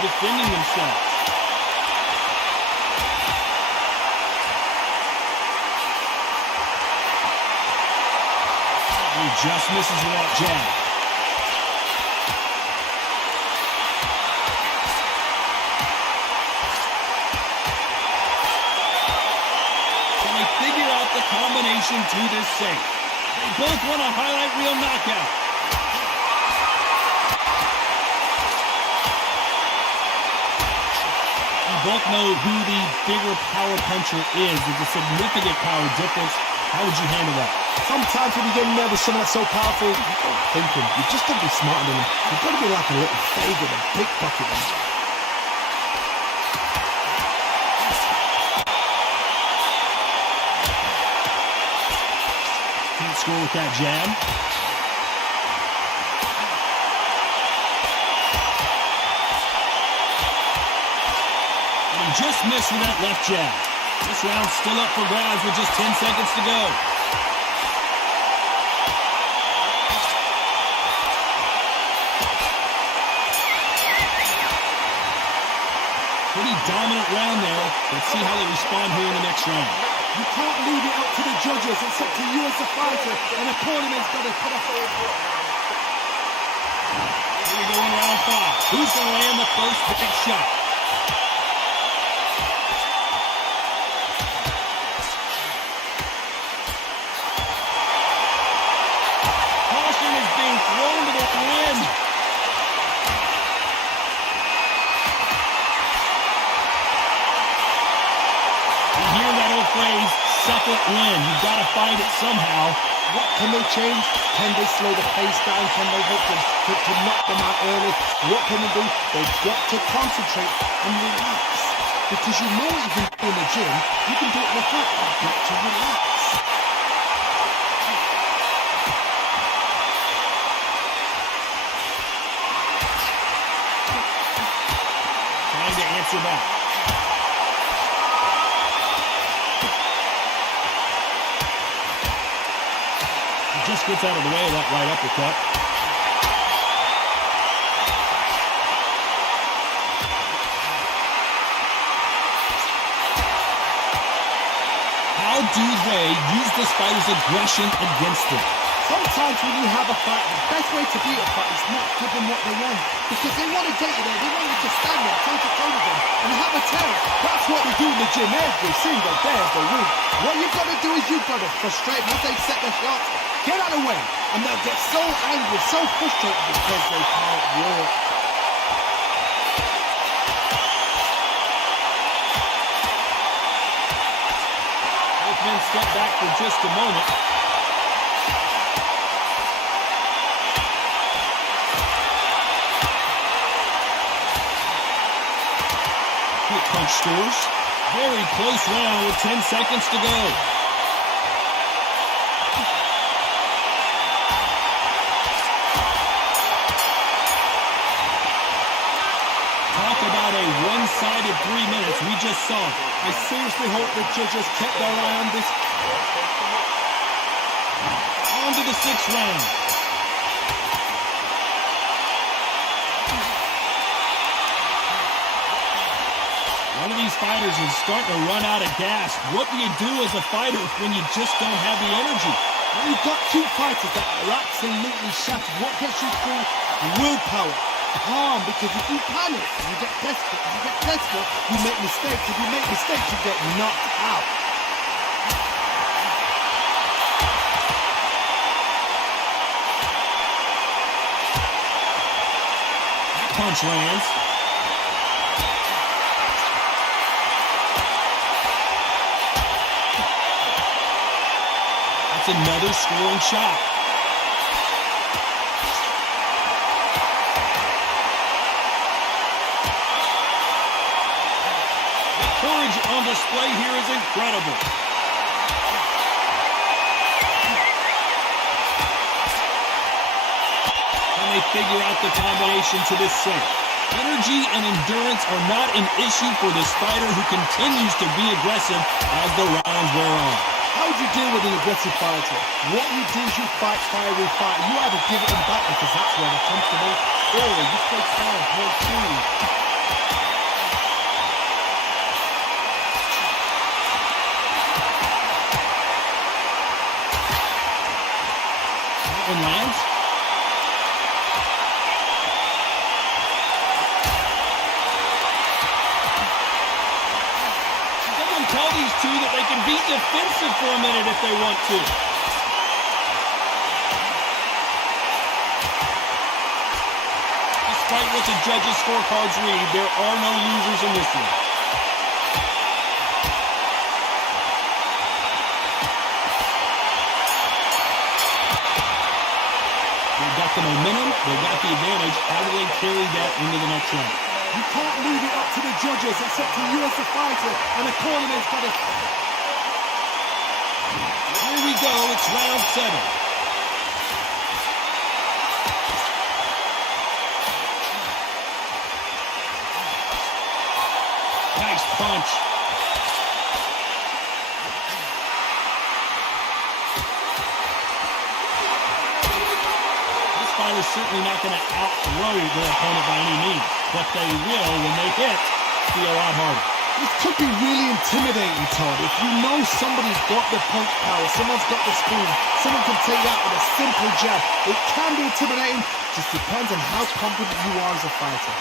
Defending themselves. He just misses with that jab. Can they figure out the combination to this safe? They both want a highlight reel knockout. Both know who the bigger power puncher is. There's a significant power difference. How would you handle that? Sometimes when you get nervous, someone that's so powerful, thinking, you've just got to be smarter than them. You've got to be like a little faggot and pickpocket them. Can't score with that jab. Just missed with that left jab. This round's still up for grabs with just 10 seconds to go. Pretty dominant round there. Let's see how they respond here in the next round. You can't leave it up to the judges. It's up to you as a fighter. An opponent's got to put up a... Here we go in round 5. Who's going to land the first big shot? second win. You've got to find it somehow. What can they change? Can they slow the pace down? Can they hope to knock them out early? What can they do? They've got to concentrate and relax. Because you know what you can do in the gym, you can do it in the fight. You've got to relax. Trying to answer back. Just gets out of the way of that right uppercut. How do they use this fighter's aggression against them? Sometimes when you have a fight, the best way to beat a fight is not give them what they want. Because they want to get you there, they want you to stand there, toe-to-toe with them, and have a terror. That's what they do in the gym every single day of the week. What you've got to do is you've got to frustrate them as they set their shots. Get out of the way, and they'll get so angry, so frustrated because they can't walk. Both men step back for just a moment. Quick punch scores. Very close round with 10 seconds to go. About a one-sided 3 minutes we just saw. I seriously hope the judges kept their eye on this. On to the 6th round. One of these fighters is starting to run out of gas. What do you do as a fighter when you just don't have the energy? Well, you've got two fighters that are absolutely shattered. What gets you through? Willpower. Calm, because if you panic, you get desperate. If you get desperate, you make mistakes. If you make mistakes, you get knocked out. Punch lands. That's another scoring shot. On display here is incredible. Can they figure out the combination to this set? Energy and endurance are not an issue for this fighter who continues to be aggressive as the rounds wear on. How would you deal with an aggressive fighter? What you do is you fight fire with fire. You either give it them back because that's where they're comfortable, or you play fire, play cool. Lands. Someone tell these two that they can be defensive for a minute if they want to. Despite what the judges' scorecards read, there are no losers in this one. Got the momentum, they got the advantage. How do they carry that into the next round? You can't leave it up to the judges. It's up to you as a fighter, and the cornerman's got to. Here we go. It's round 7. Nice punch. Fighter's certainly not going to outthrow their opponent by any means, but they will, when they hit, be a lot harder. This could be really intimidating, Todd. If you know somebody's got the punch power, someone's got the spoon, someone can take that with a simple jab. It can be intimidating, just depends on how confident you are as a fighter.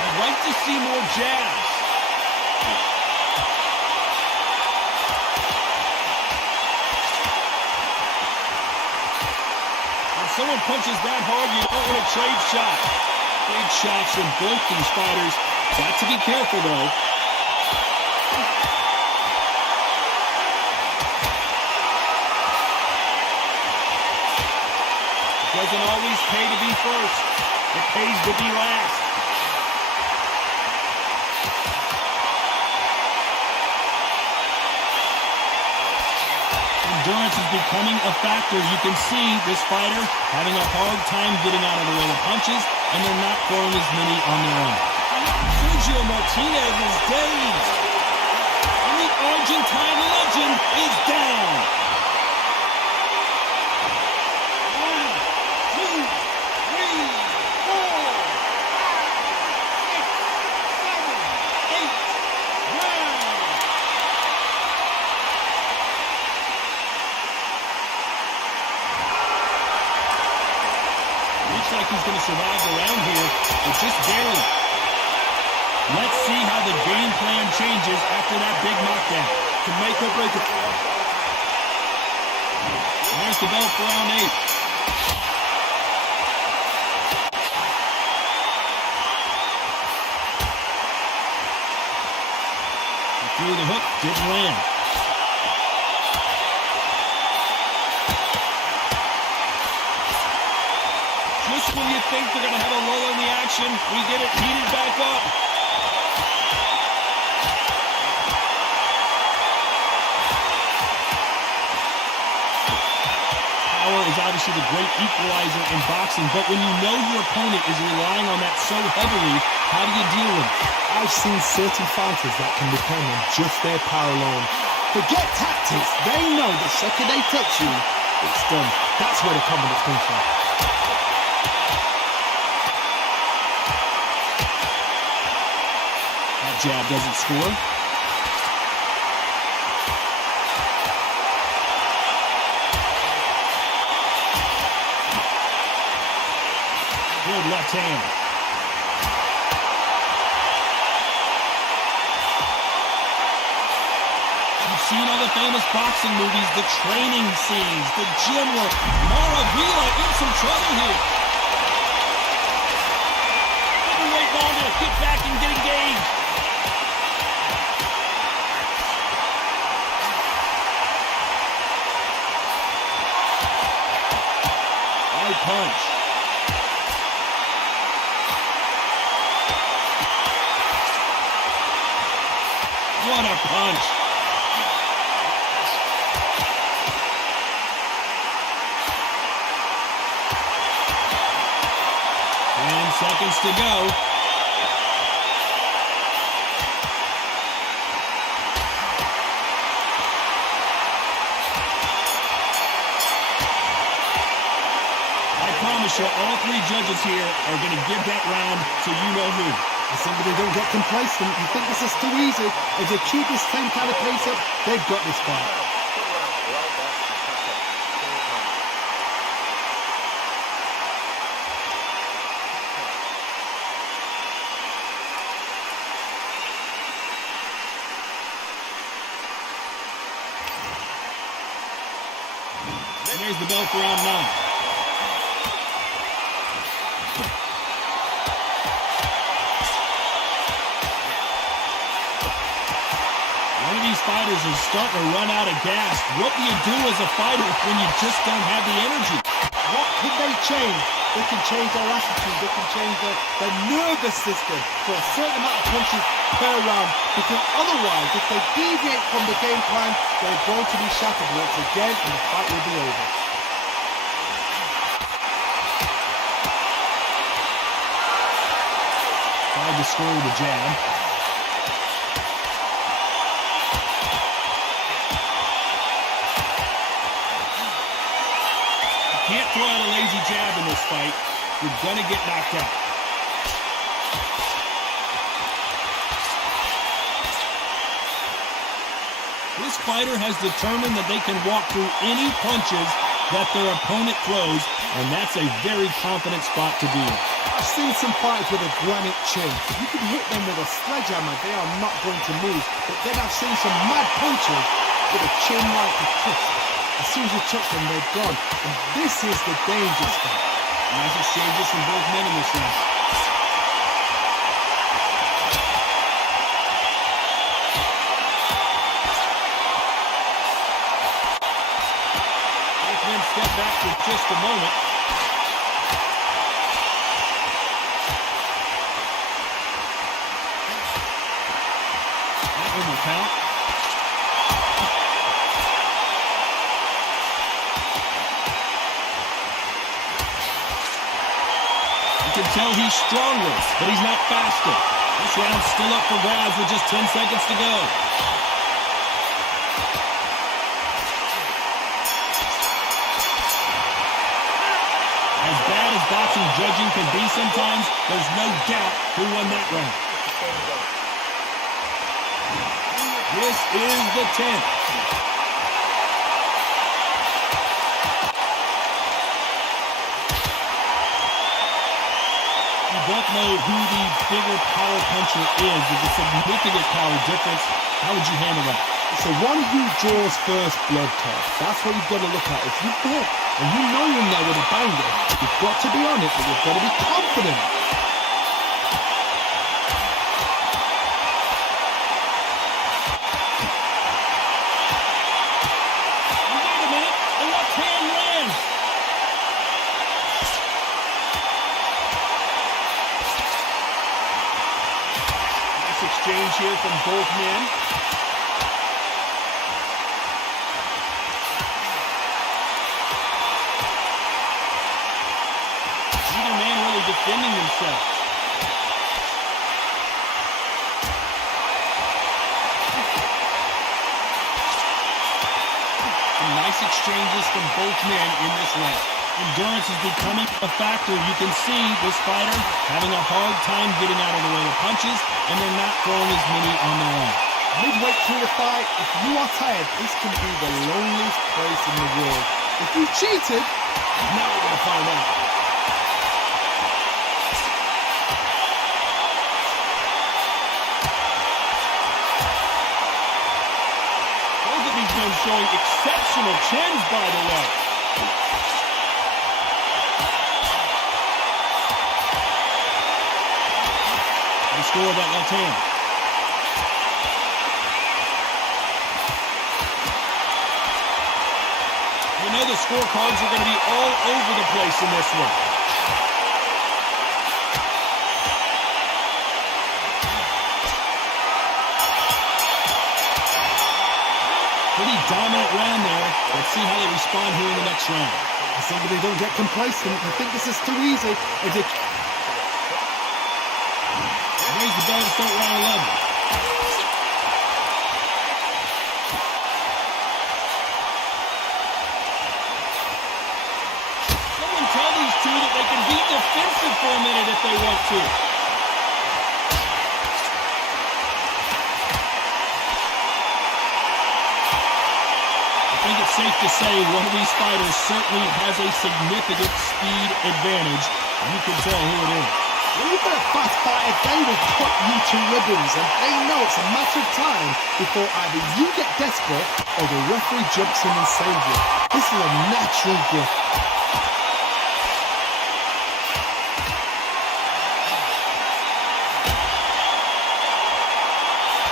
I'd like to see more jabs. When someone punches that hard, you don't want to trade shot. Big shots from both these fighters. Got to be careful, though. It doesn't always pay to be first. It pays to be last. Endurance is becoming a factor. You can see this fighter having a hard time getting out of the way of punches, and they're not throwing as many on their own. Sergio Martinez is dazed, and the Argentine legend is down. 1, 2, 3, 4, 5, 6, 7, 8, 9. Looks like he's going to survive the round here, but just barely. Let's see how the game plan changes after that big knockdown. To make or break it. And there's the bell for round 8. He threw the hook, didn't land. Just when you think they're going to have a lull in the action, we get it heated back up. Power is obviously the great equalizer in boxing, but when you know your opponent is relying on that so heavily, how do you deal with it? I've seen certain fighters that can depend on just their power alone. Forget tactics. They know the second they touch you, it's done. That's where the confidence comes from. That jab doesn't score. Good left hand. You've seen all the famous boxing movies, the training scenes, the gym work. Maravilla in some trouble here. Didn't wait long to get back and get engaged. Right punch. What a punch. 10 seconds to go. I promise you, all 3 judges here are going to give that round to you-know-who. Somebody don't get complacent. You think this is too easy. If they keep this same kind of pace up, they've got this fight. And there's the bell for round 9. These fighters are starting to run out of gas. What do you do as a fighter when you just don't have the energy? What could they change? They can change their attitude. They can change their nervous system for a certain amount of punches per round. Because otherwise, if they deviate from the game plan, they're going to be shattered once again and the fight will be over. Tried to score with a jab. Can't throw out a lazy jab in this fight. You're going to get knocked out. This fighter has determined that they can walk through any punches that their opponent throws, and that's a very confident spot to be in. I've seen some fighters with a granite chin. If you can hit them with a sledgehammer, they are not going to move. But then I've seen some mad punches with a chin like a crisp. As soon as you touch them, they're gone. And this is the dangerous part. Nice exchanges from both men in this round. Both men step back for just a moment. That one will count. You can tell he's stronger, but he's not faster. This round's still up for grabs with just 10 seconds to go. As bad as boxing judging can be sometimes, there's no doubt who won that round. This is the 10th. Both know who the bigger power puncher is. There's a significant power difference. How would you handle that? It's the one who draws first blood, Todd. That's what you've got to look at. If you've hit and you know you're there with a banger, you've got to be on it, but you've got to be confident. Wait a minute. The left hand lands. Exchange here from both men. Neither man really defending themselves. Some nice exchanges from both men in this round. Endurance is becoming a factor. You can see this fighter having a hard time getting out of the way of punches, and they're not throwing as many on their own. Midway through the fight, if you are tired, this can be the loneliest place in the world. If you cheated, now we're going to find out. Both of these men showing exceptional chins, by the way. The score of that left hand. You know the scorecards are going to be all over the place in this one. Pretty dominant round there. Let's see how they respond here in the next round. Somebody don't get complacent. I think this is too easy. Raise the bell to start round 11. Someone tell these two that they can be defensive for a minute if they want to. I think it's safe to say one of these fighters certainly has a significant speed advantage. You can tell who it is. When you've got a fast fighter, they will cut you to ribbons, and they know it's a matter of time before either you get desperate or the referee jumps in and saves you. This is a natural gift.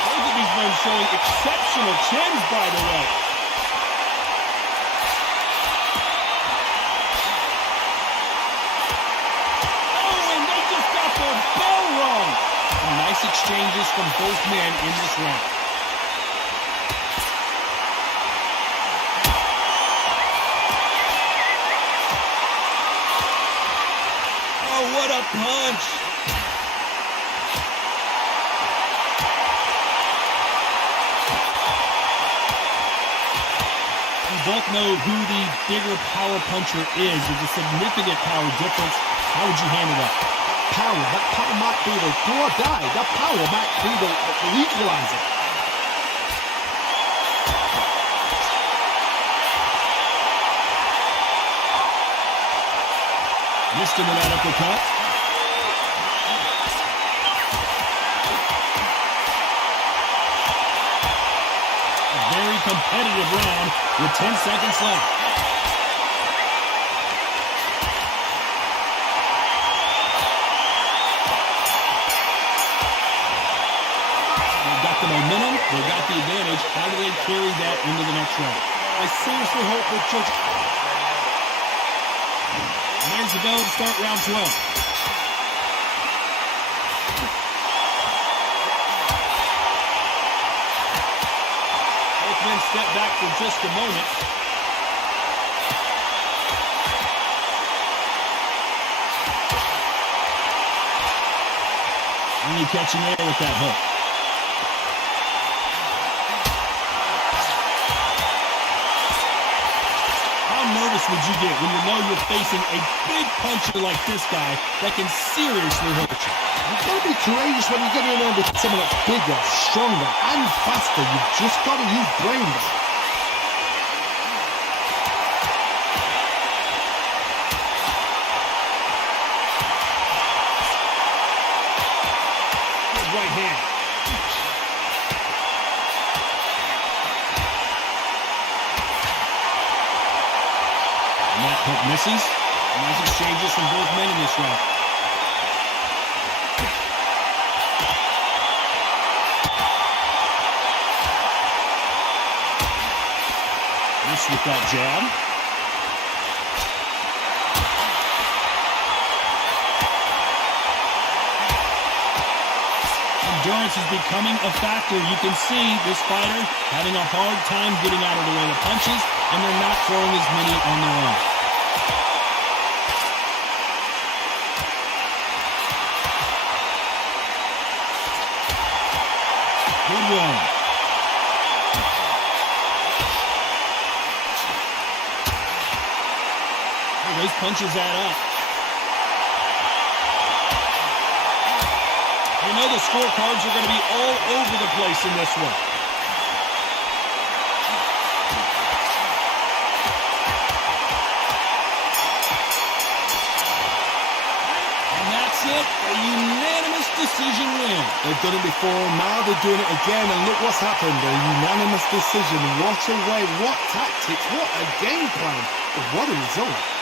Both of these men showing exceptional chins, by the way. Nice exchanges from both men in this round. Oh, what a punch! We both know who the bigger power puncher is. There's a significant power difference. How would you handle that? That power might be the do or die. That power might be the equalizer. Missed him with that uppercut. A very competitive round with 10 seconds left. momentum. They got the advantage. How do they carry that into the next round? I seriously hope the judge... And there's the bell to start round 12. Both men step back for just a moment. Only catching air with that hook. How nervous would you get when you know you're facing a big puncher like this guy that can seriously hurt you? You've got to be courageous when you get in there with someone that's bigger, stronger, and faster. You've just got to use brain. Right hand. And that hook misses. Nice exchanges from both men in this round. Miss with that jab. Endurance is becoming a factor. You can see this fighter having a hard time getting out of the way of punches, and they're not throwing as many on their own. Good one. Oh, those punches add up. You know the scorecards are going to be all over the place in this one. And that's it, a unanimous decision win. They've done it before, now they're doing it again, and look what's happened. A unanimous decision. What a way, what tactics, what a game plan. What a result.